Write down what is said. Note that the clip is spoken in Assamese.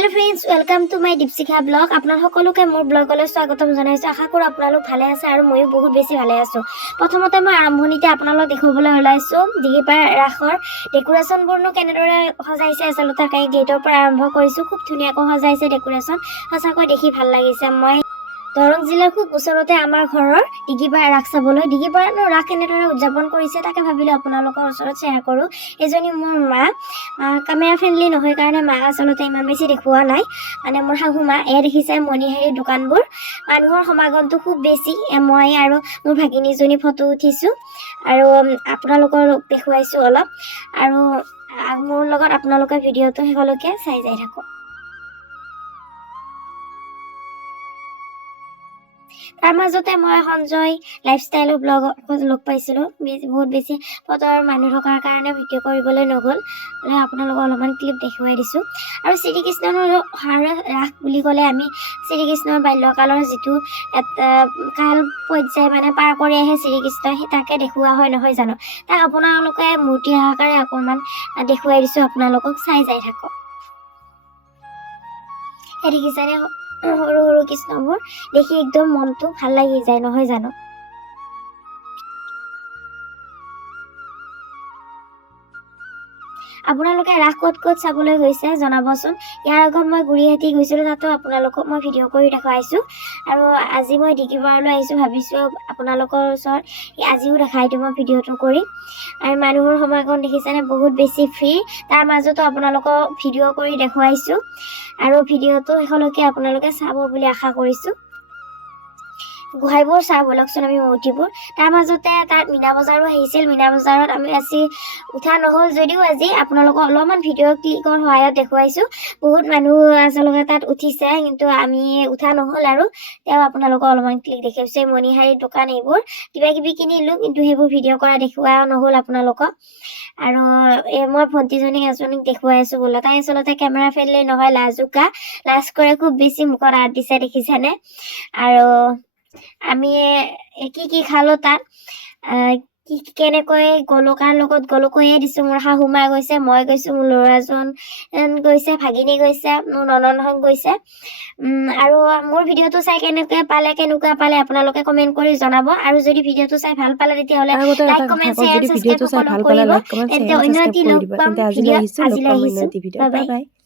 hello friends welcome to my Deepshikha blog आपनार सकलोके मोर ब्लगले स्वागतम जनाइছো आशा करो आपनालोक भाले आछे आरो मयো बहुत बेছি भाले आছো प्रथमते মই आरम्भणिते आपनालोक देखবলৈ ওলাইছো দিগিপাৰ ৰাসৰ ডেকোৰেশনবোৰ কেনেদৰে সজাইছে আসলতে কাই গেটৰ পৰা আৰম্ভ কৰিছো খুব ধুনীয়াকৈ সজাইছে ডেকোৰেশন সঁচাকৈ দেখি ভাল লাগিছে মই দৰং জিলাৰ খুব ওচৰতে আমাৰ ঘৰৰ দিগিপাৰ ৰাস চাবলৈ দিগিপাৰনো ৰাস কেনেদৰে উদযাপন কৰিছে তাকে ভাবিলে আপোনালোকৰ ওচৰত শ্বেয়াৰ কৰো এজনী মোৰ মা ক্যামেৰা ফ্ৰেন্ডলি নহয় কাৰণে মা আসলতে ইমান বেছি দেখুৱা নাই মানে মোৰ শাহু মা এ দেখিছে মণিহাৰী দোকানবোৰ মানুহৰ সমাগমটো খুব বেছি মই আৰু মোৰ ভাগিনীজনী ফটো উঠিছো আৰু আপোনালোকৰ দেখুৱাইছো অলপ আৰু মোৰ লগত আপোনালোকৰ ভিডিঅটো হেকলৈকে চাই যাই থাকক তাৰ মাজতে মই সঞ্জয় লাইফষ্টাইল ব্লগ লগ পাইছিলো বহুত বেছি ফটোৰ মানুহ থকাৰ কাৰণে ভিডিঅ' কৰিবলৈ নগল আপোনালোকক অলপমান ক্লিপ দেখুৱাই দিছো আৰু শ্ৰীকৃষ্ণৰ ৰাস বুলি ক'লে আমি শ্ৰীকৃষ্ণৰ বাল্যকালৰ যিটো কাল পৰ্যায় মানে পাৰ কৰি আহে শ্ৰীকৃষ্ণ তাকে দেখুওৱা হয় নহয় জানো তাক আপোনালোকে মূৰ্তি আকাৰে অকণমান দেখুৱাই দিছো আপোনালোকক চাই যাই থাকক দেখিছানে সৰু সৰু কৃষ্ণবোৰ দেখি একদম মনটো ভাল লাগি যায় নহয় জানো আপোনালোকে ৰাস ক'ত চাবলৈ গৈছে জনাবচোন ইয়াৰ আগত মই গুৰিহাটী গৈছিলো তাতো আপোনালোকক মই ভিডিঅ' কৰি দেখাইছো আৰু আজি মই দিগিপাৰলৈ আহিছো ভাবিছো আপোনালোকৰ ওচৰত আজিও দেখাই দিম ভিডিঅ'টো কৰি আৰু মানুহৰ সমাগম দেখিছেনে বহুত বেছি ফ্ৰী তাৰ মাজতো আপোনালোকক ভিডিঅ' কৰি দেখুৱাইছো আৰু ভিডিঅ'টো হেকলৈকে আপোনালোকে চাব বুলি আশা কৰিছো গোহাইবোৰ চাহ বলকচোন আমি মূৰ্তিবোৰ তাৰ মাজতে তাত মিনা বজাৰো আহিছিল মিনা বজাৰত আমি আজি উঠা নহল যদিও আজি আপোনালোকক অলপমান ভিডিঅ' ক্লিকৰ সহায়ত দেখুৱাইছো বহুত মানুহ আসলতে তাত উঠিছে কিন্তু আমি উঠা নহল আৰু তেওঁ আপোনালোকক অলপমান ক্লিক দেখাইছে মণিহাৰী দোকান এইবোৰ কিবা কিবি কিনিলো কিন্তু সেইবোৰ ভিডিঅ' কৰা দেখুওৱা নহল আপোনালোকক আৰু মই ভণ্টিজনীক এজনীক দেখুৱাই আছো বোলে তাই আসলতে কেমেৰা ফ্ৰেন্ডলি নহয় লাজ কৰে খুব বেছি মুখত আৰ্ট দিছে দেখিছেনে আৰু আমি কি খালো তাত কেনেকৈ গলো কাৰ লগত গলো কৈয়ে দিছো মোৰ শাহু মা গৈছে মই গৈছো মোৰ ল'ৰাজন গৈছে ভাগিনী গৈছে মোৰ ননন্দহন গৈছে আৰু মোৰ ভিডিঅ'টো চাই কেনেকুৱা পালে আপোনালোকে কমেন্ট কৰি জনাব আৰু যদি ভিডিঅ'টো চাই ভাল পালে তেতিয়াহলে লাইক কমেন্ট শেয়াৰ সাবস্ক্ৰাইব ফলো কৰিব তেন্তে অন্য এটি লগ পাম ভিডিঅ' আজিলৈ আহিছো বাই বাই